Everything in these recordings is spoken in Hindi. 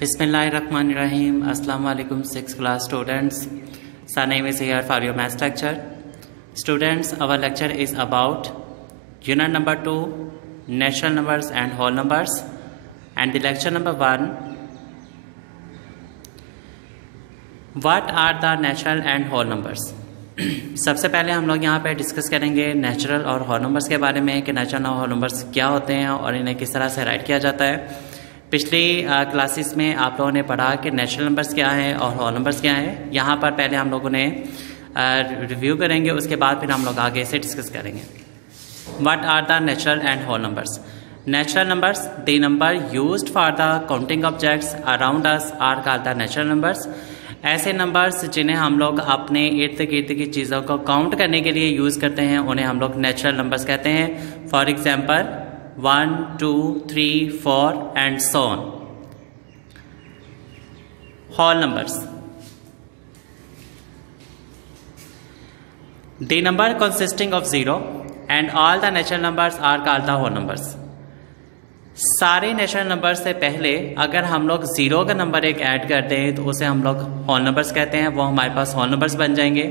Bismillahirrahmanirrahim. Assalamu alaikum 6th class students. Saneem is here for your math lecture. Students, our lecture is about unit number 2, natural numbers and whole numbers, and the lecture number 1, what are the natural and whole numbers. सबसे पहले हम लोग यहाँ पे डिस्कस करेंगे नेचुरल और होल नंबर्स के बारे में कि नेचुरल और होल नंबर्स क्या होते हैं और इन्हें किस तरह से राइट किया जाता है। पिछली क्लासेस में आप लोगों ने पढ़ा कि नेचुरल नंबर्स क्या हैं और होल नंबर्स क्या हैं। यहाँ पर पहले हम लोगों ने रिव्यू करेंगे, उसके बाद फिर हम लोग आगे से डिस्कस करेंगे। What are the natural and whole numbers. Natural numbers, the number used for the counting objects around us are called the natural numbers. ऐसे नंबर्स जिन्हें हम लोग अपने इर्द गिर्द की चीज़ों को काउंट करने के लिए यूज़ करते हैं उन्हें हम लोग नेचुरल नंबर्स कहते हैं। For example 1, 2, 3, 4 and so on. Whole numbers. The number consisting of 0 and all the natural numbers are called the whole numbers. सारे नेचुरल नंबर से पहले अगर हम लोग 0 का नंबर एक ऐड करते हैं तो उसे हम लोग होल नंबर्स कहते हैं, वो हमारे पास होल नंबर्स बन जाएंगे।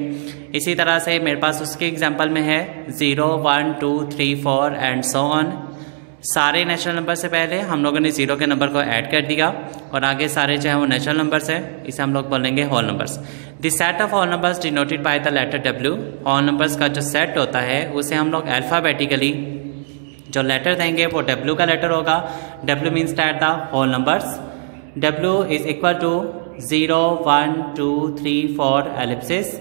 इसी तरह से मेरे पास उसके एग्जांपल में है 0, 1, 2, 3, 4 एंड सो ऑन। सारे नेचुरल नंबर से पहले हम लोगों ने 0 के नंबर को ऐड कर दिया और आगे सारे जो है वो नेचुरल नंबर्स है, इसे हम लोग बोलेंगे whole numbers. The set of whole numbers denoted by the letter W। Whole numbers का जो सेट होता है उसे हम लोग अल्फ़ाबेटिकली जो लेटर देंगे वो W का लेटर होगा। W means that the whole numbers. W is equal to 0, 1, 2, 3, 4 ellipsis,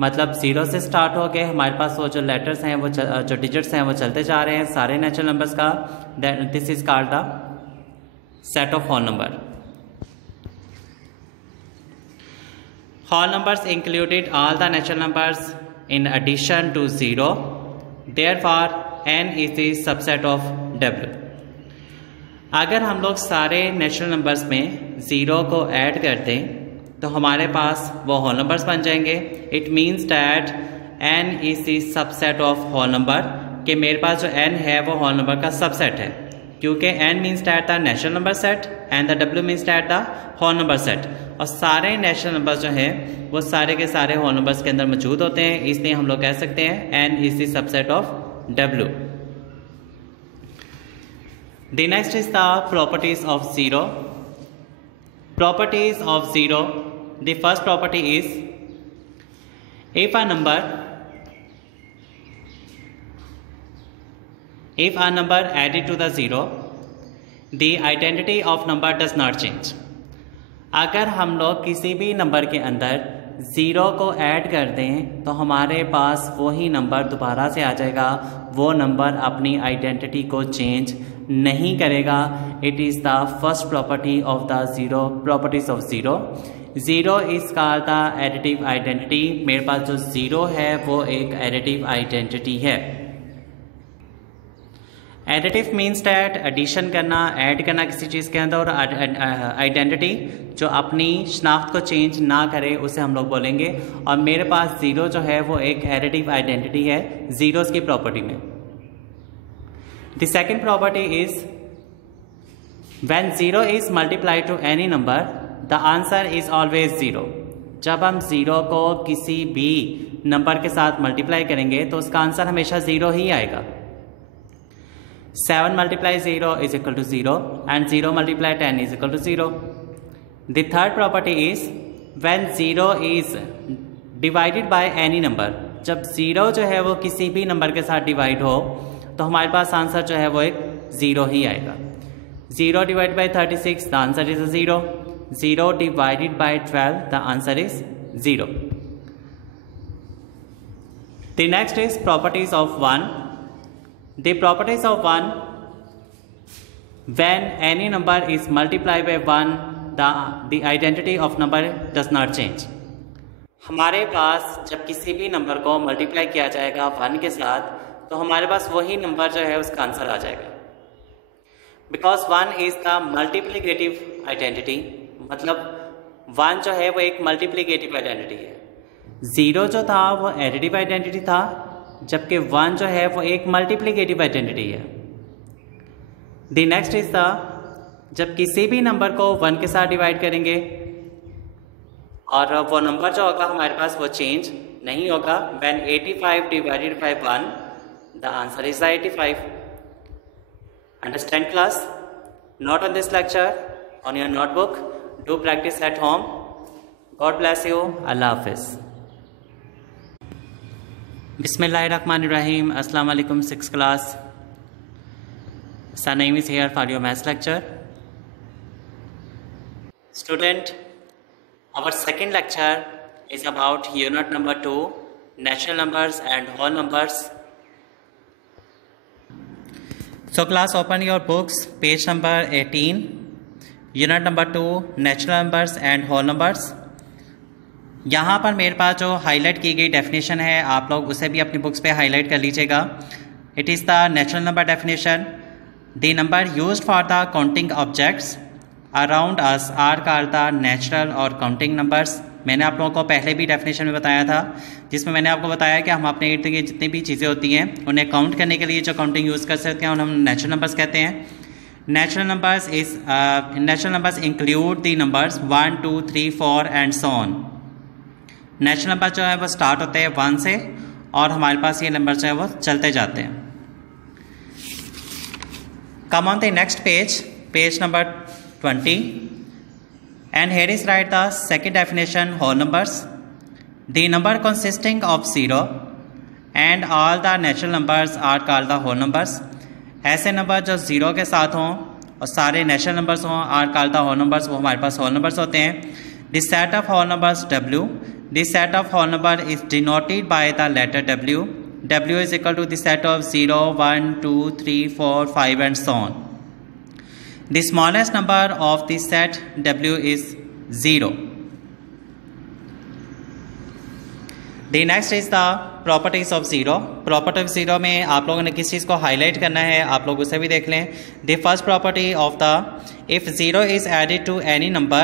मतलब 0 से स्टार्ट हो गए हमारे पास वो जो लेटर्स हैं, वो जो डिजिट्स हैं वो चलते जा रहे हैं सारे नेचुरल नंबर्स का। This is called the set of whole number. Whole numbers included all the natural numbers in addition to 0, therefore n is the subset of W। अगर हम लोग सारे नेचुरल नंबर्स में 0 को ऐड कर दें तो हमारे पास वो होल नंबर्स बन जाएंगे। It means that n is the subset of whole number, कि मेरे पास जो n है वो होल नंबर का सबसेट है, क्योंकि n means that the natural number set and the W means that the whole number set. और सारे नेचुरल नंबर्स जो हैं वो सारे के सारे होल नंबर्स के अंदर मौजूद होते हैं, इसलिए हम लोग कह सकते हैं n is the subset of W। The next is the properties of 0. Properties of 0. The first property is if a number added to the 0, the identity of number does not change. अगर हम लोग किसी भी नंबर के अंदर 0 को ऐड कर दें तो हमारे पास वही नंबर दोबारा से आ जाएगा, वो नंबर अपनी आइडेंटिटी को चेंज नहीं करेगा। It is the first property of the 0 properties of 0। 0 is called the additive identity. मेरे पास जो 0 है वो एक एडिटिव आइडेंटिटी है। एडिटिव मीन्स डैट एडिशन करना, ऐड करना किसी चीज़ के अंदर, और आइडेंटिटी जो अपनी शनाख्त को चेंज ना करे उसे हम लोग बोलेंगे। और मेरे पास 0 जो है वो एक एडिटिव आइडेंटिटी है जीरोस की प्रॉपर्टी में। The second property is when 0 is multiplied to any number the answer is always 0। जब हम 0 को किसी भी नंबर के साथ मल्टीप्लाई करेंगे तो उसका आंसर हमेशा 0 ही आएगा। 7 multiply 0 is equal to 0 and 0 multiply 10 is equal to 0. The third property is when 0 is divided by any number। जब 0 जो है वो किसी भी नंबर के साथ डिवाइड हो तो हमारे पास आंसर जो है वो एक 0 ही आएगा। 0 divided by 36 the answer is a 0. 0 divided by 12 the answer is 0. The next is properties of 1. The properties of 1, when any number is multiplied by 1 the identity of number does not change। हमारे पास जब किसी भी नंबर को मल्टीप्लाई किया जाएगा 1 के साथ तो हमारे पास वही नंबर जो है उसका आंसर आ जाएगा। Because 1 is the multiplicative identity, मतलब 1 जो है वो एक मल्टीप्लिकेटिव आइडेंटिटी है। 0 जो था वो एडिटिव आइडेंटिटी था, जबकि 1 जो है वो एक मल्टीप्लिकेटिव आइडेंटिटी है। द नेक्स्ट इज द जब किसी भी नंबर को 1 के साथ डिवाइड करेंगे और वो नंबर जो होगा हमारे पास वो चेंज नहीं होगा। When 85 divided by 1 the answer is 85। Understand class? Note on this lecture on your notebook. Do practice at home. God bless you. अल्लाह हाफिज़। Bismillahirrahmanirrahim. Assalamu alaikum 6th class. Sanaim is here for your maths lecture. Student, our second lecture is about unit number 2, natural numbers and whole numbers. So class, open your books, page number 18, unit number 2, natural numbers and whole numbers. यहाँ पर मेरे पास जो हाईलाइट की गई डेफिनेशन है आप लोग उसे भी अपनी बुक्स पे हाईलाइट कर लीजिएगा। It is the natural number definition. The number used for the counting objects around us are called the natural और काउंटिंग नंबर्स। मैंने आप लोगों को पहले भी डेफिनेशन में बताया था, जिसमें मैंने आपको बताया कि हम अपने इर्द गिर्द जितनी भी चीज़ें होती हैं उन्हें काउंट करने के लिए जो काउंटिंग यूज़ कर सकते हैं उन्हें हम नेचुरल नंबर्स कहते हैं। Natural numbers include the numbers 1, 2, 3, 4 and so on. Natural number जो है वो स्टार्ट होते हैं 1 से और हमारे पास ये नंबर जो है वो चलते जाते हैं। Come on the next page, page number 20, and here is right the second definition whole numbers. The number consisting of 0 and all the natural numbers are called the whole numbers. ऐसे नंबर जो 0 के साथ हों और सारे नेचुरल नंबर्स हों are called the whole numbers, वो हमारे पास होल नंबर्स होते हैं। The set of whole numbers W। This set of whole number is denoted by the letter W. W is equal to the set of 0, 1, 2, 3, 4, 5 and so on. The smallest number of the set W is 0. The next is the properties of 0. Property of 0 में आप लोगों ने किस चीज़ को हाईलाइट करना है आप लोग उसे भी देख लें। The first property of the if 0 is added to any number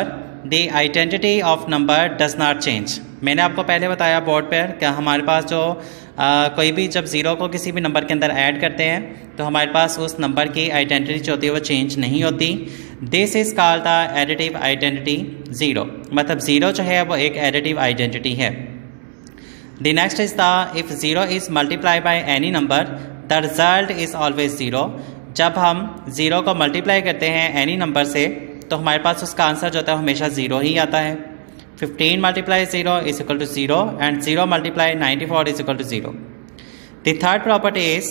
the identity of number does not change. मैंने आपको पहले बताया बोर्ड पर कि हमारे पास जो कोई भी जब ज़ीरो को किसी भी नंबर के अंदर ऐड करते हैं तो हमारे पास उस नंबर की आइडेंटिटी जो होती है वो चेंज नहीं होती। This is called the additive identity zero. मतलब ज़ीरो जो है वो एक एडिटिव आइडेंटिटी है। The next is the if zero is multiply by any number the result is always zero. जब हम ज़ीरो को मल्टीप्लाई करते हैं एनी नंबर से तो हमारे पास उसका आंसर जो होता है हमेशा ज़ीरो ही आता है। 15 multiply 0 is equal to 0 and 0 multiply 94 is equal to 0. The third property is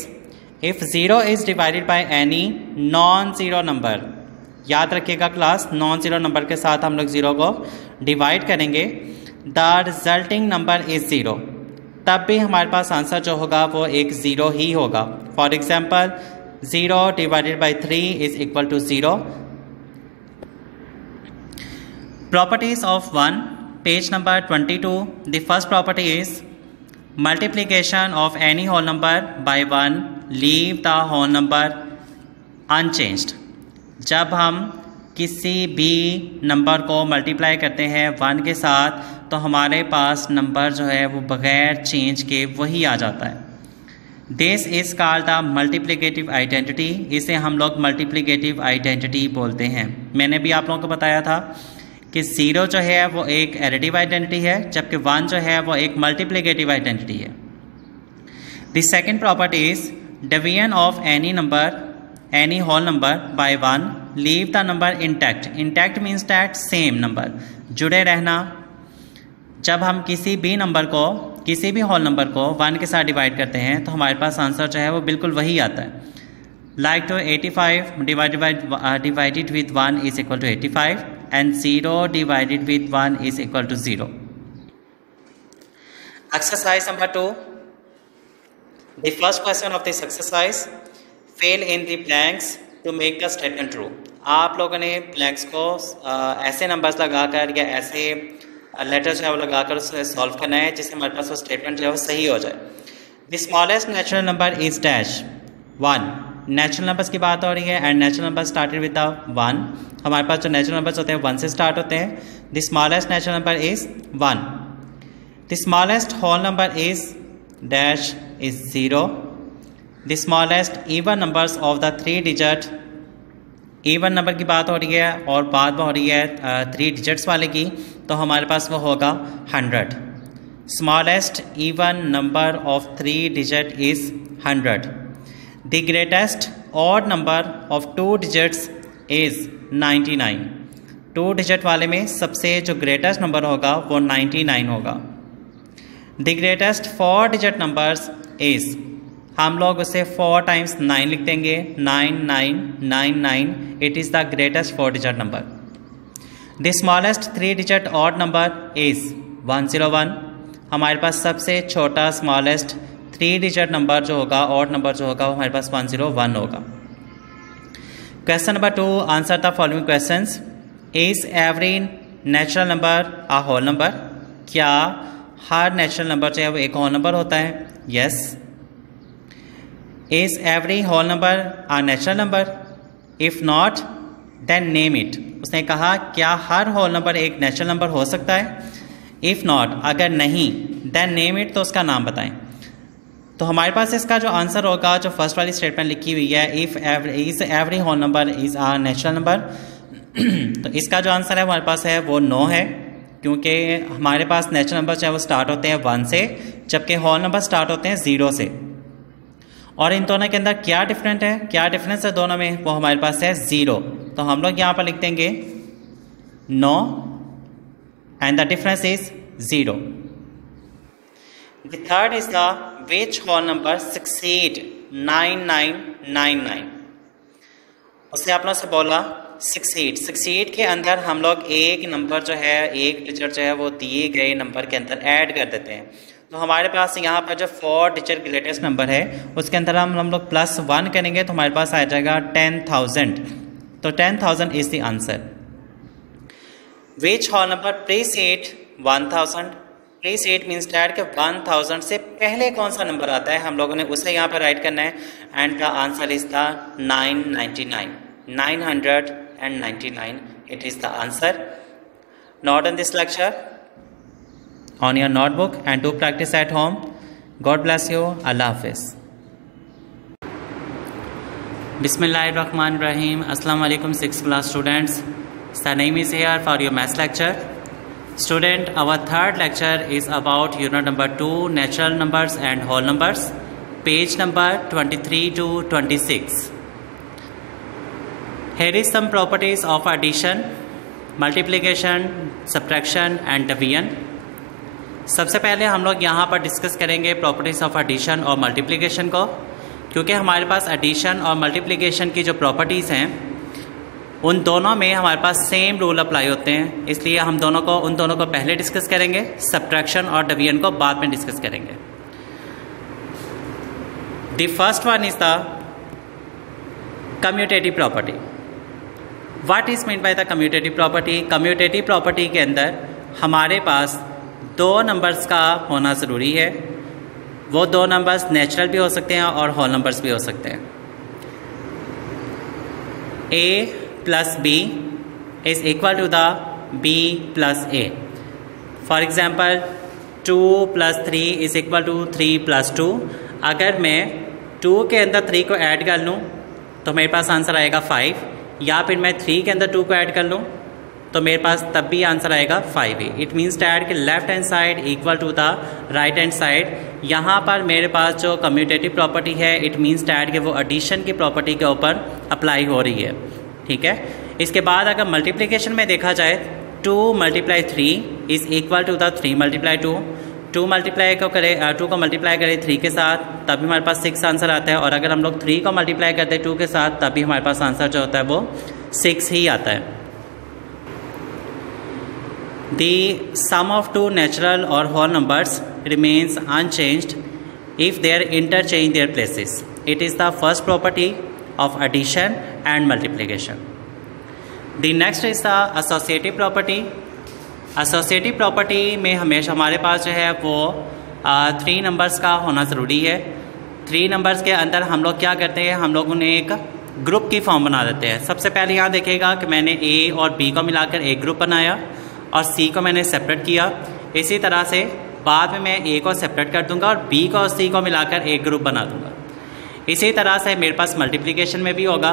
if 0 is divided by any non-zero number। याद रखिएगा क्लास, नॉन ज़ीरो नंबर के साथ हम लोग ज़ीरो को डिवाइड करेंगे the resulting number is zero, तब भी हमारे पास आंसर जो होगा वो एक ज़ीरो ही होगा। For example 0 divided by 3 is equal to 0। Properties of 1, page number 22. The first property is multiplication of any whole number by 1 leave the whole number unchanged। जब हम किसी भी नंबर को मल्टीप्लाई करते हैं 1 के साथ तो हमारे पास नंबर जो है वो बग़ैर चेंज के वही आ जाता है। This is called the multiplicative identity. इसे हम लोग मल्टीप्लिकेटिव आइडेंटिटी बोलते हैं। मैंने भी आप लोगों को बताया था कि 0 जो है वो एक एडिटिव आइडेंटिटी है जबकि 1 जो है वो एक मल्टीप्लिकेटिव आइडेंटिटी है। The second property is division of any number any whole number by 1 leave the number intact. Intact means that same number, जुड़े रहना। जब हम किसी भी नंबर को किसी भी होल नंबर को 1 के साथ डिवाइड करते हैं तो हमारे पास आंसर जो है वो बिल्कुल वही आता है। Like to 85 divided with 1 is equal to 85 and 0 divided with 1 is equal to 0. Exercise number 2. The first question of this exercise, fill in the blanks to make the statement true. आप लोगों ने blanks को ऐसे नंबर्स लगाकर या ऐसे लेटर्स जो है वो लगाकर उसे सॉल्व करना है जिससे हमारे पास वो स्टेटमेंट जो है वो सही हो जाए। The smallest natural number is dash 1। Natural numbers की बात हो रही है and natural number started with the 1। हमारे पास जो नेचुरल नंबर्स होते हैं 1 से स्टार्ट होते हैं। The smallest natural number is 1। The smallest whole number is dash is 0। The smallest even numbers of the 3 digit even number की बात हो रही है और बात हो रही है 3 डिजिट्स वाले की, तो हमारे पास वो होगा 100। Smallest even number of 3 digit is 100। The greatest odd number of 2 digits is 99। 2 digit वाले में सबसे जो ग्रेटेस्ट नंबर होगा वो 99 होगा। The greatest 4 digit numbers is, हम लोग उसे 4 टाइम्स 9 लिख देंगे, 9999। It is the greatest 4 digit number. The smallest 3 digit odd number is 101। हमारे पास सबसे छोटा स्मॉलेस्ट 3 डिजिट नंबर जो होगा, ऑड नंबर जो होगा, वो हमारे पास 101 होगा। Question number 2, answer the following questions. Is every natural number a whole number? क्या हर नेचुरल नंबर जो है वो एक होल नंबर होता है? Yes. Is every whole number a natural number? If not then name it. उसने कहा क्या हर होल नंबर एक नेचुरल नंबर हो सकता है? इफ नॉट, अगर नहीं, देन नेम इट, तो उसका नाम बताएं। तो हमारे पास इसका जो आंसर होगा, जो फर्स्ट वाली स्टेटमेंट लिखी हुई है, if every whole number is a natural number, तो इसका जो आंसर है हमारे पास है वो नो है, क्योंकि हमारे पास नेचुरल नंबर चाहे वो स्टार्ट होते हैं 1 से, जबकि होल नंबर स्टार्ट होते हैं 0 से। और इन दोनों के अंदर क्या डिफरेंट है, क्या डिफरेंस है दोनों में, वो हमारे पास है 0। तो हम लोग यहाँ पर लिख देंगे no and the difference is 0। The third is the which whole number succeed 9999। उसने आप लोगों से बोला सक्सीड के अंदर हम लोग एक नंबर जो है, एक डिजिट जो है वो दिए गए नंबर के अंदर ऐड कर देते हैं। तो हमारे पास यहाँ पर जो 4 डिजिट ग्रेटेस्ट नंबर है उसके अंदर हम लोग +1 करेंगे तो हमारे पास आ जाएगा 10,000। तो 10,000 is the answer. Which whole number precede 1000? Precede means that के 1000 से पहले कौन सा नंबर आता है, हम लोगों ने उसे यहाँ पर राइट करना है। And the answer is the 999। 999 it is the answer. Note in this lecture on your notebook and do practice at home. God bless you. Allah Hafiz. Bismillahirrahmanirrahim. Assalamu alaikum 6th class students. Sanaim is here for your maths lecture. Student, our third lecture is about unit number 2, natural numbers and whole numbers, page number 23 to 26. Here is some properties of addition, multiplication, subtraction and division. सबसे पहले हम लोग यहाँ पर डिस्कस करेंगे प्रॉपर्टीज़ ऑफ एडिशन और मल्टीप्लिकेशन को, क्योंकि हमारे पास एडिशन और मल्टीप्लिकेशन की जो प्रॉपर्टीज़ हैं उन दोनों में हमारे पास सेम रूल अप्लाई होते हैं, इसलिए हम उन दोनों को पहले डिस्कस करेंगे, सब्ट्रैक्शन और डिवीजन को बाद में डिस्कस करेंगे। The first one is the commutative property. What is mean by the commutative property? Commutative property के अंदर हमारे पास 2 नंबर्स का होना ज़रूरी है। वो 2 नंबर्स नेचुरल भी हो सकते हैं और होल नंबर्स भी हो सकते हैं। a plus b is equal to the b plus a. For example, 2 plus 3 is equal to 3 plus 2. अगर मैं 2 के अंदर 3 को ऐड कर लूँ तो मेरे पास आंसर आएगा 5, या फिर मैं 3 के अंदर 2 को ऐड कर लूँ तो मेरे पास तब भी आंसर आएगा 5 ही। इट मीन्स डैट कि left hand side equal to the right hand side. यहाँ पर मेरे पास जो कम्यूटेटिव प्रॉपर्टी है इट मीन्स डैट कि वो एडिशन की प्रॉपर्टी के ऊपर अप्लाई हो रही है, ठीक है। इसके बाद अगर मल्टीप्लिकेशन में देखा जाए 2 × 3 इज़ इक्वल टू द 3 × 2। 2 को मल्टीप्लाई करें 3 के साथ तभी हमारे पास 6 आंसर आता है, और अगर हम लोग 3 को मल्टीप्लाई करते हैं 2 के साथ तभी हमारे पास आंसर जो होता है वो 6 ही आता है। The sum of 2 natural or whole numbers remains unchanged if they interchange their places. It is the first property of addition and multiplication. The next is the associative property. Associative property में हमेशा हमारे पास जो है वो 3 नंबर्स का होना ज़रूरी है। 3 नंबर्स के अंदर हम लोग क्या करते हैं, हम लोग उन्हें एक ग्रुप की फॉर्म बना देते हैं। सबसे पहले यहाँ देखिएगा कि मैंने A और B को मिलाकर एक ग्रुप बनाया और C को मैंने सेपरेट किया। इसी तरह से बाद में मैं A को सेपरेट कर दूंगा और B को और C को मिलाकर एक ग्रुप बना दूंगा। इसी तरह से मेरे पास मल्टीप्लिकेशन में भी होगा।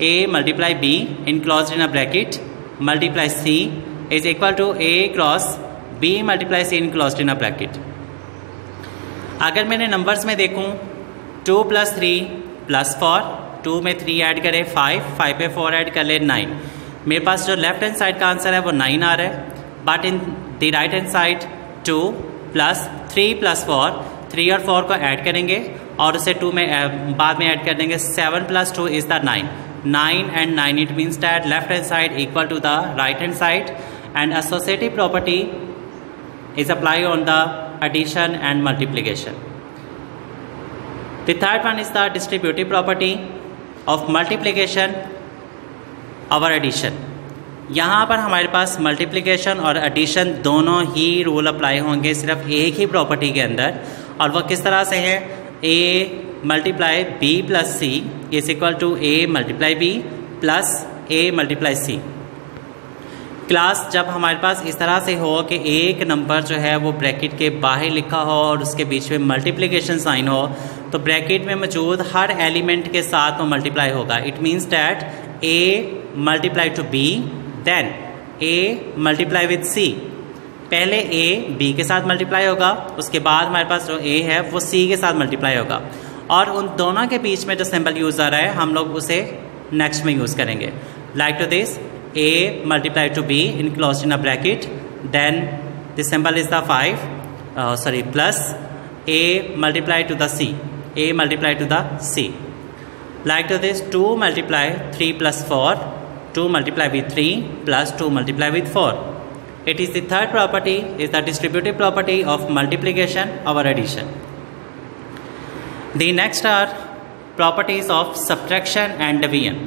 A multiply B enclosed in a bracket multiply C is equal to A cross B multiply C enclosed in a bracket। अगर मैंने नंबर्स में देखूं 2 + 3 + 4, 2 में 3 ऐड करें 5, 5 में 4 ऐड कर ले 9। मेरे पास जो लेफ्ट हैंड साइड का आंसर है वो 9 आ रहा है, but in the right hand side 2 + 3 + 4, 3 और 4 को ऐड करेंगे और उसे 2 में बाद में ऐड कर देंगे। 7 + 2 is the 9, 9 and 9, it means that left hand side equal to the right hand side, and associative property is applied on the addition and multiplication। The third one is the distributive property of multiplication over addition। यहाँ पर हमारे पास मल्टीप्लिकेशन और एडिशन दोनों ही रूल अप्लाई होंगे सिर्फ एक ही प्रॉपर्टी के अंदर, और वह किस तरह से है, A multiply B + C is equal to A multiply B + A multiply C। Class जब हमारे पास इस तरह से हो कि एक नंबर जो है वो ब्रैकेट के बाहर लिखा हो और उसके बीच में मल्टीप्लिकेशन साइन हो, तो ब्रैकेट में मौजूद हर एलिमेंट के साथ वो मल्टीप्लाई होगा। It means that A multiply to B, then A multiply with C। पहले A B के साथ मल्टीप्लाई होगा, उसके बाद हमारे पास जो A है वो C के साथ मल्टीप्लाई होगा, और उन दोनों के बीच में जो सिंबल यूज़ आ रहा है हम लोग उसे नेक्स्ट में यूज़ करेंगे। Like to this A multiply to B enclosed in a bracket, then the symbol is the 5 plus A multiply to the C, A multiply to the C। Like to this 2 multiply 3 + 4, 2 multiply with 3 plus 2 multiply with 4। It is the third property is the distributive property of multiplication over addition। The next are properties of subtraction and division।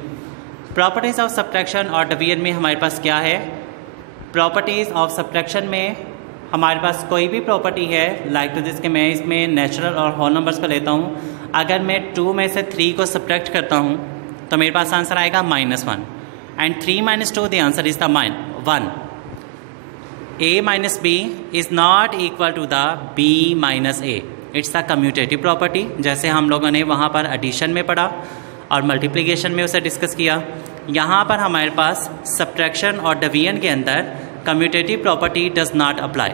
Properties of subtraction और डिवीजन में हमारे पास क्या है, प्रॉपर्टीज़ ऑफ सब्ट्रैक्शन में हमारे पास कोई भी प्रॉपर्टी है, लाइक टू दिस के मैं इसमें नेचुरल और होल नंबर्स को लेता हूँ। अगर मैं 2 में से 3 को सब्ट्रैक्ट करता हूँ तो मेरे पास आंसर आएगा -1, and 3 - 2 the answer is the 1। A - B is not equal to the B - A। It's the commutative property, जैसे हम लोगों ने वहाँ पर एडिशन में पढ़ा और मल्टीप्लिकेशन में उसे डिस्कस किया। यहाँ पर हमारे पास सब्ट्रैक्शन और डिवीजन के अंदर commutative property does not apply.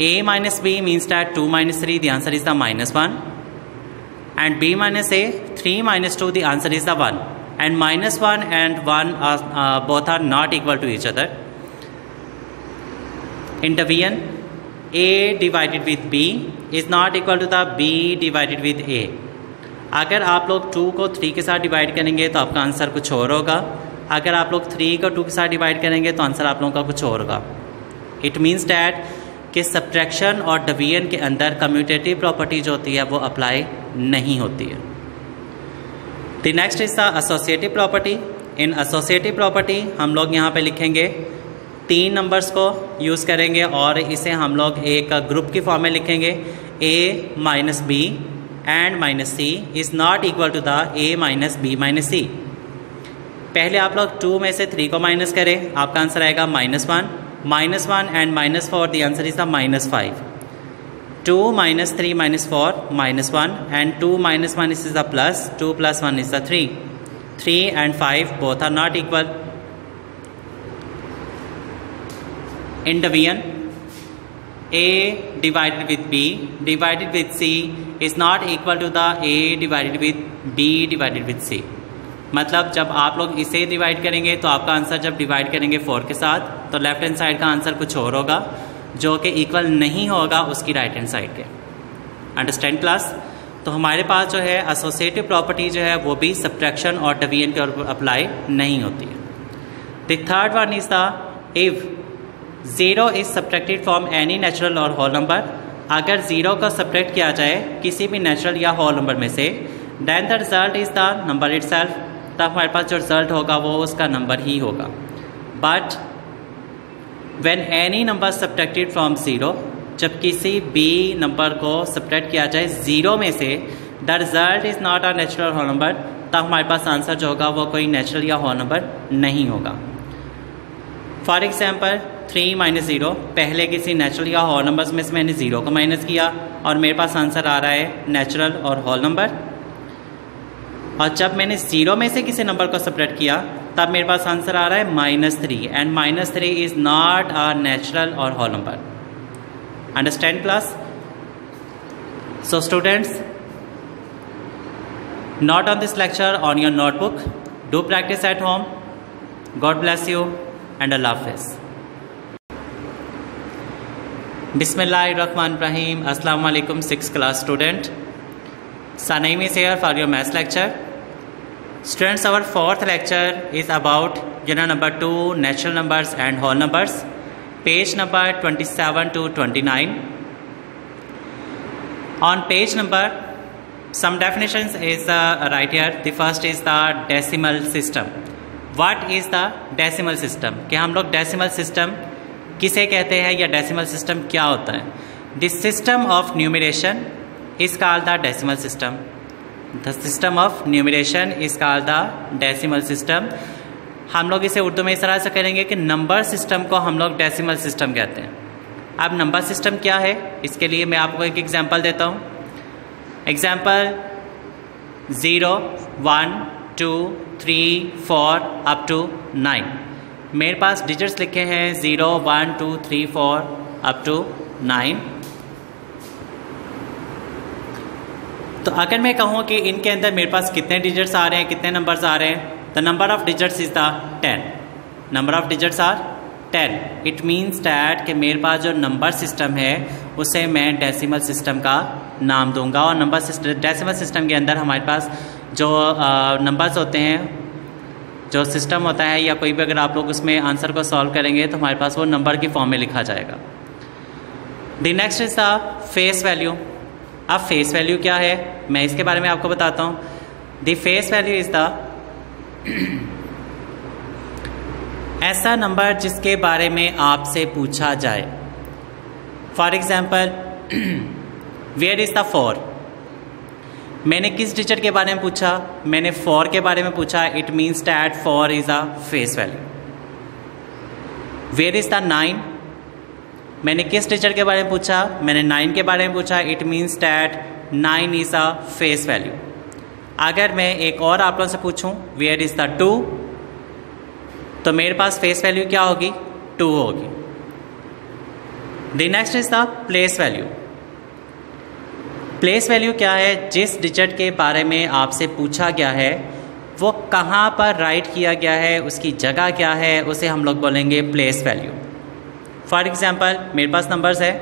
A - B means that 2 - 3 the answer is the -1, and B - A 3 - 2 the answer is the 1, and -1 and 1 both are not equal to each other। In division, A divided with B is not equal to the B divided with A। अगर आप लोग 2 को 3 के साथ डिवाइड करेंगे तो आपका आंसर कुछ और होगा, अगर आप लोग 3 को 2 के साथ डिवाइड करेंगे तो आंसर आप लोगों का कुछ और होगा। इट मीन्स डैट कि सब्ट्रैक्शन और डिवीजन के अंदर कम्यूटेटिव प्रॉपर्टी जो होती है वो अप्लाई नहीं होती है। The next is the associative property. In associative property हम लोग यहाँ पे लिखेंगे 3 नंबर्स को यूज़ करेंगे और इसे हम लोग एक ग्रुप की फॉर्म में लिखेंगे। A - B and -C is not equal to the A - B - C। पहले आप लोग 2 में से 3 को माइनस करें, आपका आंसर आएगा -1, -1 and -4 the answer is the -5। 2 - 3 - 4 -1, and 2 - 1 is the plus, 2 + 1 is the 3। 3 and 5 both are not equal। In division, A divided with B divided with C is not equal to the A divided with B divided with C। मतलब जब आप लोग इसे डिवाइड करेंगे तो आपका आंसर जब डिवाइड करेंगे 4 के साथ तो लेफ्ट हैंड साइड का आंसर कुछ और होगा जो कि इक्वल नहीं होगा उसकी राइट हैंड साइड के। Understand class? तो हमारे पास जो है एसोसिएटिव प्रॉपर्टी जो है वो भी सब्ट्रैक्शन और डिवीजन के ऊपर अप्लाई नहीं होती है। The third one is the if 0 is subtracted from any natural और होल नंबर। अगर 0 को सब्ट्रैक्ट किया जाए किसी भी नेचुरल या होल नंबर में से, then the result is the number itself. तब हमारे पास जो रिजल्ट होगा वो उसका नंबर ही होगा। But when any number subtracted from 0, जब किसी भी नंबर को सब्ट्रैक्ट किया जाए 0 में से, the result is not a natural whole number, तब हमारे पास आंसर जो होगा वो कोई नेचुरल या होल नंबर नहीं होगा। फॉर एग्जाम्पल 3 - 0, पहले किसी नेचुरल या होल नंबर्स में से मैंने 0 को माइनस किया और मेरे पास आंसर आ रहा है नेचुरल और होल नंबर। और जब मैंने 0 में से किसी नंबर को सब्ट्रैक्ट किया तब मेरे पास आंसर आ रहा है -3 and -3 is not a natural और whole number. Understand class? So students, note on this lecture on your notebook. Do practice at home. God bless you and Allah Hafiz. Bismillahirrahmanirrahim. Assalamu alaikum 6th class student. Sanaim is here for your maths lecture. Students, our 4th lecture is about unit number 2, natural numbers and whole numbers. Page number 27 to 29. On page number, some definitions is right here. The first is the decimal system. What is the decimal system? कि हम लोग decimal system किसे कहते हैं या decimal system क्या होता है? The system of numeration is called the decimal system. The system of numeration is called the decimal system. हम लोग इसे उर्दू में इस तरह से करेंगे कि नंबर सिस्टम को हम लोग डेसिमल सिस्टम कहते हैं. अब नंबर सिस्टम क्या है, इसके लिए मैं आपको एक एग्जांपल देता हूँ. Example 0, 1, 2, 3, 4 up to 9. मेरे पास डिजिट्स लिखे हैं 0, 1, 2, 3, 4 अप टू 9. तो अगर मैं कहूँ कि इनके अंदर मेरे पास कितने डिजिट्स आ रहे हैं, कितने नंबर्स आ रहे हैं, the number of digits is the 10. Number of digits are 10. It means that कि मेरे पास जो नंबर सिस्टम है उसे मैं डेसिमल सिस्टम का नाम दूंगा. और नंबर सिस्टम, डेसिमल सिस्टम के अंदर हमारे पास जो नंबर्स होते हैं, जो सिस्टम होता है, या कोई भी अगर आप लोग उसमें आंसर को सॉल्व करेंगे तो हमारे पास वो नंबर की फॉर्म में लिखा जाएगा. The next is the face value. अब फेस वैल्यू क्या है, मैं इसके बारे में आपको बताता हूँ. The face value is the ऐसा नंबर जिसके बारे में आपसे पूछा जाए. For example, where is the 4. मैंने किस डिजिट के बारे में पूछा, मैंने 4 के बारे में पूछा. It means that 4 is a face value. Where is the 9. मैंने किस डिजिट के बारे में पूछा, मैंने 9 के बारे में पूछा. It means that 9 is a face value. अगर मैं एक और आप लोगों से पूछूं वेयर इज़ द 2, तो मेरे पास फेस वैल्यू क्या होगी, 2 होगी. The next is the place value. Place value क्या है, जिस डिजिट के बारे में आपसे पूछा गया है वो कहाँ पर राइट किया गया है, उसकी जगह क्या है, उसे हम लोग बोलेंगे प्लेस वैल्यू. फॉर एग्जाम्पल, मेरे पास नंबर्स है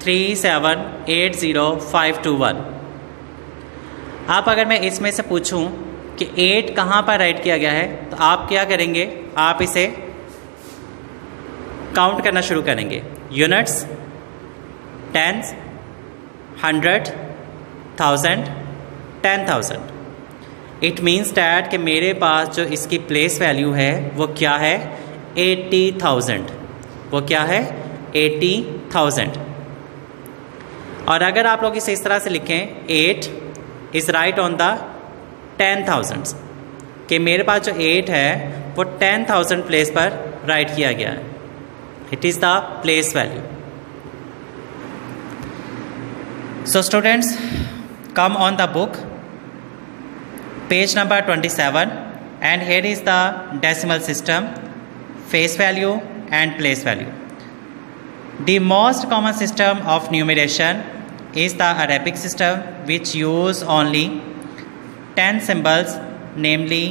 3, 7, 8, 0, 5, 2, 1. आप अगर मैं इसमें से पूछूं कि 8 कहाँ पर राइट किया गया है, तो आप क्या करेंगे, आप इसे काउंट करना शुरू करेंगे. Units, tens, 100, 1000, 10,000. It means that कि मेरे पास जो इसकी प्लेस वैल्यू है वो क्या है, 80,000. वो क्या है, 80,000. और अगर आप लोग इसे इस तरह से लिखें, 8 इज़ राइट ऑन द 10,000, कि मेरे पास जो 8 है वो 10,000 प्लेस पर राइट किया गया है. It is the place value. So students, come on the book, page number 27, and here is the decimal system, face value and place value. The most common system of numeration is the Arabic system, which use only 10 symbols, namely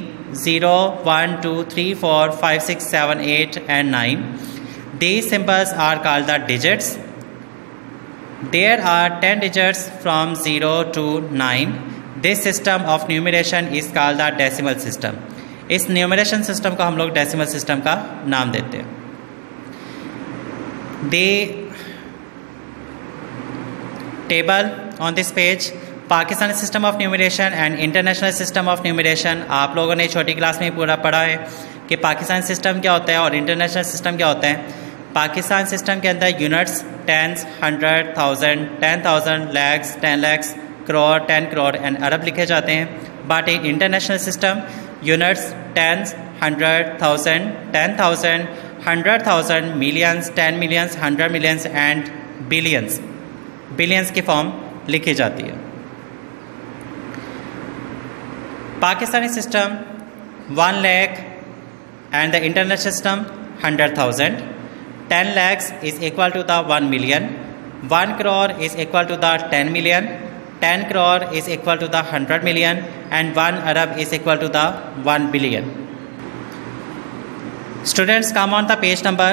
0, 1, 2, 3, 4, 5, 6, 7, 8 and 9. These symbols are called the digits. There are 10 digits from 0 to 9. This system of numeration is called the decimal system. इस न्यूमरेशन सिस्टम को हम लोग डेसिमल सिस्टम का नाम देते हैं. The table on this page, Pakistani system of numeration and international system of numeration. आप लोगों ने छोटी क्लास में पूरा पढ़ा है कि पाकिस्तानी सिस्टम क्या होता है और इंटरनेशनल सिस्टम क्या होता है. पाकिस्तान सिस्टम के अंदर units, tens, 100, 1000, 10,000, lakhs, 10 lakhs, crore, 10 crore and अरब लिखे जाते हैं. But in international system, units, tens, 100, 1000, 10,000, 100,000, millions, 10 millions, 100 millions and billions, billions की फॉर्म लिखी जाती है. Pakistani system 1 lakh and the international system 100,000. 10 lakhs is equal to the 1 million. 1 crore is equal to the 10 million. 10 crore is equal to the 100 million, and 1 Arab is equal to the 1 billion. Students, come on the page number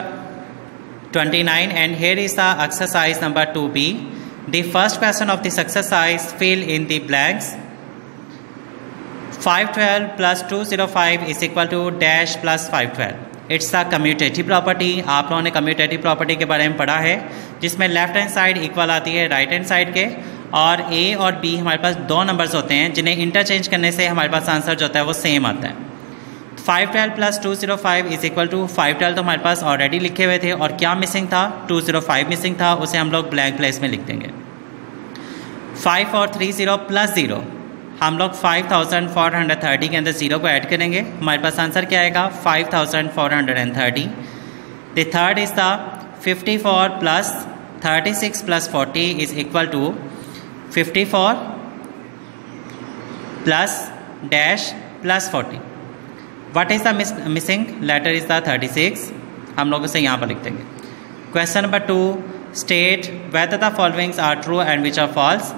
29, and here is the exercise number 2B. The first question of this exercise, fill in the blanks. 512 plus 205 is equal to dash plus 512. It's the commutative property. आप लोगों ने कम्यूटेटिव प्रॉपर्टी के बारे में पढ़ा है, जिसमें लेफ्ट हैंड साइड इक्वल आती है राइट हैंड साइड के, और ए और बी हमारे पास दो नंबर्स होते हैं जिन्हें इंटरचेंज करने से हमारे पास आंसर जो होता है वो सेम आता है. 512 प्लस 205 इज इक्वल टू 512 तो हमारे पास ऑलरेडी लिखे हुए थे, और क्या मिसिंग था? 205 मिसिंग था, उसे हम लोग ब्लैंक प्लेस में लिख देंगे. 5 और 30 प्लस 0, हम लोग 5430 के अंदर 0 को ऐड करेंगे. हमारे पास आंसर क्या आएगा? 5430. The third is the 54 plus 36 plus 40 is equal to 54 plus dash plus 40. What is the missing letter? Is the 36. हम लोग उसे यहाँ पर लिख देंगे. Question number 2, state whether the followings are true and which are false.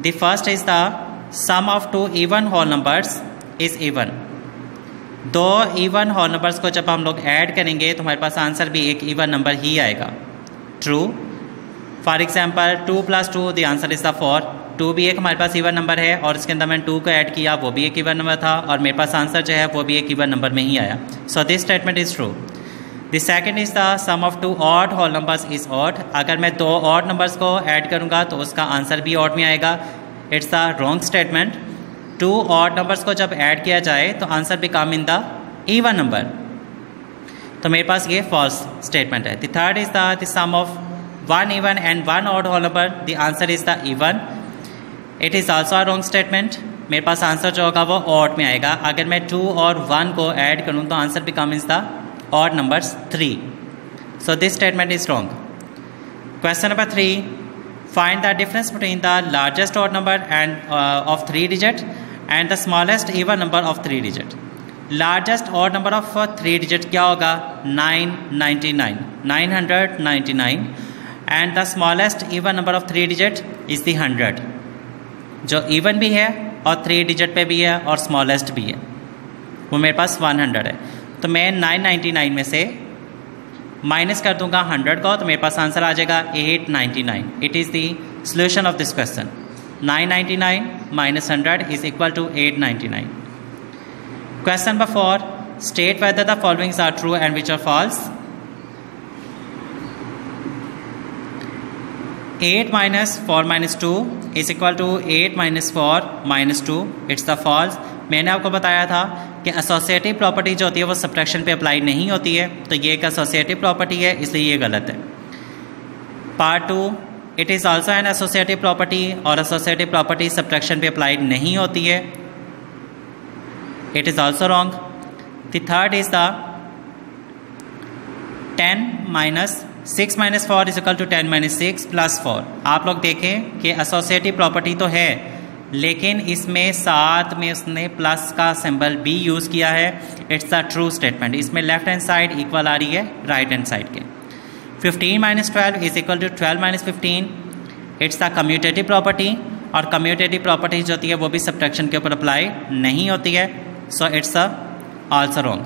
The first is the sum of two even whole numbers is even. दो even whole numbers को जब हम लोग ऐड करेंगे तो हमारे पास आंसर भी एक even नंबर ही आएगा. True. For example 2 plus 2 the answer is the 4. 2 भी एक हमारे पास इवन नंबर है, और इसके अंदर मैंने 2 को ऐड किया, वो भी एक इवन नंबर था, और मेरे पास आंसर जो है वो भी एक इवन नंबर में ही आया. So this statement is true. The second is the sum of two odd whole numbers is odd. अगर मैं दो ऑड नंबर्स को ऐड करूँगा तो उसका आंसर भी ऑड में आएगा. It's the wrong statement. 2 odd numbers को जब ऐड किया जाए तो answer become in the even number. तो मेरे पास ये फॉल्स स्टेटमेंट है. The third is the sum of 1 even and 1 odd whole number, the answer is the even. It is also a wrong statement. मेरे पास आंसर जो होगा वो ऑड में आएगा. अगर मैं 2 और 1 को ऐड करूँ तो answer become is the odd numbers 3. So this statement is wrong. Question number 3, find the difference between the largest odd number and of 3 digit and the smallest even number of 3 digit. Largest odd number of 3 digit क्या होगा? 999, and the smallest even number of 3 digit is the 100, जो even भी है और 3 digit पे भी है और smallest भी है, वो मेरे पास 100 है. तो मैं 999 में से माइनस कर दूंगा 100 का, तो मेरे पास आंसर आ जाएगा 899. It is the solution of this question. 999 minus 100 is equal to 899. Question number 4, state whether the followings are true and which are false. 8 minus 4 minus 2 is equal to 8 minus 4 minus 2. It's the false. मैंने आपको बताया था कि एसोसिएटिव प्रॉपर्टी जो होती है वो सब्ट्रैक्शन पे अप्लाई नहीं होती है, तो ये एक एसोसिएटिव प्रॉपर्टी है, इसलिए ये गलत है. Part 2, it is also an associative property, और एसोसिएटिव प्रॉपर्टी सब्ट्रैक्शन पे अप्लाई नहीं होती है. It is also wrong. The third is the 10 minus 6 minus 4 is equal to 10 minus 6 plus 4. आप लोग देखें कि एसोसिएटिव प्रॉपर्टी तो है, लेकिन इसमें साथ में उसने प्लस का सिंबल भी यूज़ किया है. It's the true statement. इसमें लेफ्ट हैंड साइड इक्वल आ रही है राइट हैंड साइड के. 15 minus 12 is equal to 12 minus 15. It's the commutative property, और कम्यूटेटिव प्रॉपर्टी जो होती है वो भी सब्ट्रैक्शन के ऊपर अप्लाई नहीं होती है. So it's also wrong.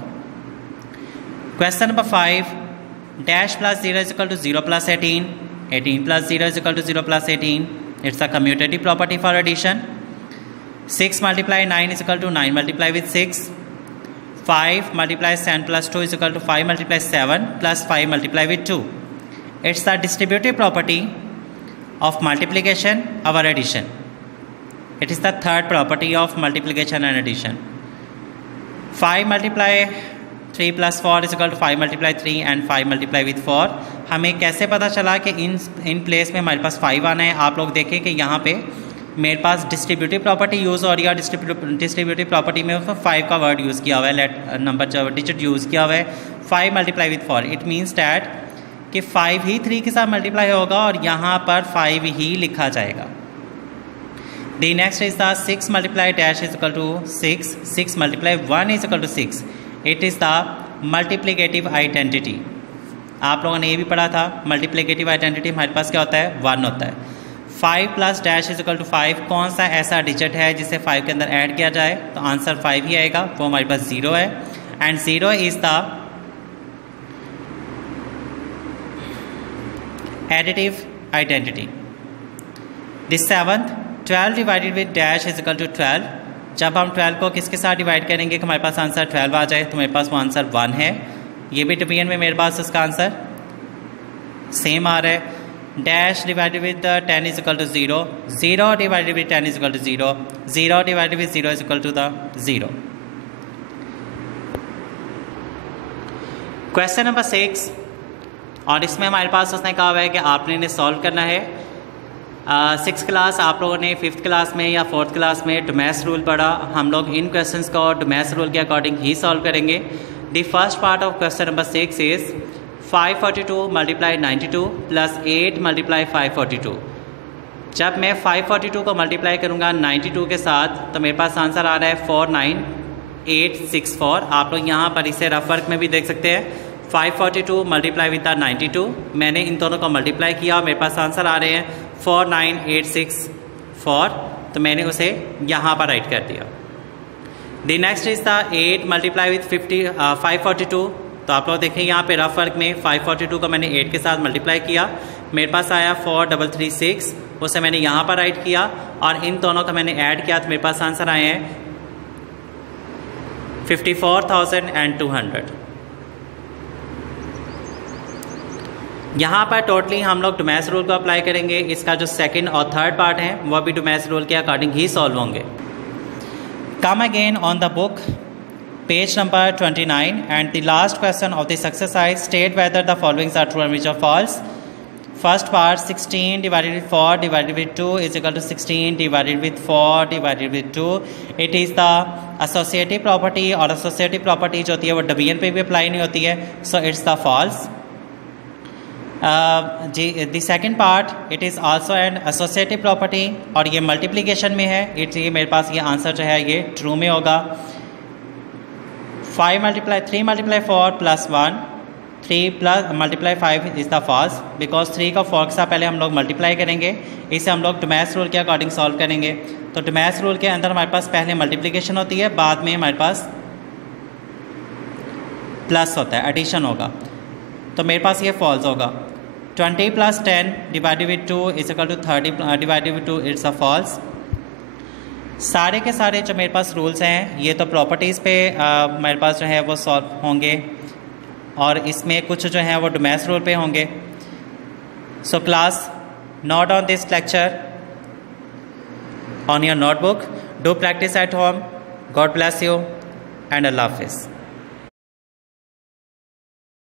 Question number 5, dash plus 0 is equal to 0 plus 18. 18 plus 0 is equal to 0 plus 18. It's a commutative property for addition. 6 multiply 9 is equal to 9 multiply with 6. 5 multiply 10 plus 2 is equal to 5 multiply 7 plus 5 multiply with 2. It's the distributive property of multiplication over addition. It is the third property of multiplication and addition. 5 multiply 3 plus 4 is equal to 5 multiply 3 and 5 multiply with 4. हमें कैसे पता चला कि इन प्लेस में हमारे पास 5 आना है? आप लोग देखें कि यहाँ पे मेरे पास डिस्ट्रीब्यूटिव प्रॉपर्टी यूज़ हो रही है. डिस्ट्रीब्यूटिव प्रॉपर्टी में उसमें 5 का वर्ड यूज़ किया हुआ है, नंबर जो डिजिट यूज़ किया हुआ है. 5 multiply with 4, it means that कि 5 ही 3 के साथ मल्टीप्लाई होगा और यहाँ पर 5 ही लिखा जाएगा. The next is the 6 multiply dash is equal to 6. 6 multiply 1 is equal to 6. It is the multiplicative identity. आप लोगों ने ये भी पढ़ा था, मल्टीप्लिकेटिव आइडेंटिटी हमारे पास क्या होता है, 1 होता है। 5 plus dash is equal to 5, कौन सा ऐसा डिजिट है जिसे 5 के अंदर ऐड किया जाए, तो आंसर 5 ही आएगा, वो हमारे पास 0 है। And 0 is the additive identity. The 7th 12 divided with dash is equal to 12। जब हम 12 को किसके साथ डिवाइड करेंगे कि हमारे पास आंसर 12 आ जाए, तो मेरे पास वो आंसर 1 है। ये भी डिवीजन में मेरे पास उसका आंसर सेम आ रहा है। Dash divided with 10 is equal to 0, 0 divided with 10 is equal to 0, 0 divided with 0 is equal to the 0। Question number 6, और इसमें हमारे पास उसने कहा हुआ है कि आपने इन्हें सॉल्व करना है। 6th क्लास आप लोगों ने 5th क्लास में या 4th क्लास में डोमेस रूल पढ़ा, हम लोग इन क्वेश्चंस को डोमेस रूल के अकॉर्डिंग ही सॉल्व करेंगे। The first part of question number 6 is 542 multiply 92 plus 8 multiply 542। जब मैं 542 को मल्टीप्लाई करूँगा 92 के साथ, तो मेरे पास आंसर आ रहा है 49864। आप लोग यहाँ पर इसे रफ वर्क में भी देख सकते हैं। 542 मल्टीप्लाई विद 92, मैंने इन दोनों को मल्टीप्लाई किया और मेरे पास आंसर आ रहे हैं 49864, तो मैंने उसे यहाँ पर राइट कर दिया। The next is the 8 multiply with 542। तो आप लोग देखें यहाँ पे रफ वर्क में 542 को मैंने 8 के साथ मल्टीप्लाई किया, मेरे पास आया 4336, उसे मैंने यहाँ पर राइट किया और इन दोनों का मैंने ऐड किया, तो मेरे पास आंसर आए हैं 54,200। यहाँ पर टोटली हम लोग डोमेस रूल को अप्लाई करेंगे। इसका जो सेकंड और थर्ड पार्ट है वह भी डोमेस रूल के अकॉर्डिंग ही सॉल्व होंगे। Come again on the book, page number 29, and the last question of this exercise, state whether the following are true and which are false. First part, 16 divided with 4 divided with 2 is equal to 16 divided with 4 divided with 2. It is the associative property, और associative property जो होती है वो डिवीजन पे भी अप्लाई नहीं होती है, so it's the false. The second part, it is also an associative property, और ये मल्टीप्लिकेशन में है, ये मेरे पास ये आंसर जो है ये ट्रू में होगा। 3 multiply 4 plus 1, 3 plus multiply 5 is the false, because 3 का 4 के साथ पहले हम लोग मल्टीप्लाई करेंगे, इसे हम लोग डोमेस रूल के अकॉर्डिंग सॉल्व करेंगे। तो डोमेस रूल के अंदर हमारे पास पहले मल्टीप्लिकेशन होती है, बाद में हमारे पास प्लस होता है, एडिशन होगा, तो मेरे पास ये फॉल्स होगा। 20 plus 10 divided with 2 is equal to 30 divided with 2, it's a false। सारे के सारे जो मेरे पास रूल्स हैं ये तो प्रॉपर्टीज़ पे मेरे पास जो है वो सॉल्व होंगे, और इसमें कुछ जो हैं वो डोमेस रूल पे होंगे। So class, note on this lecture on your notebook, do practice at home. God bless you and अल्लाह हाफिज़।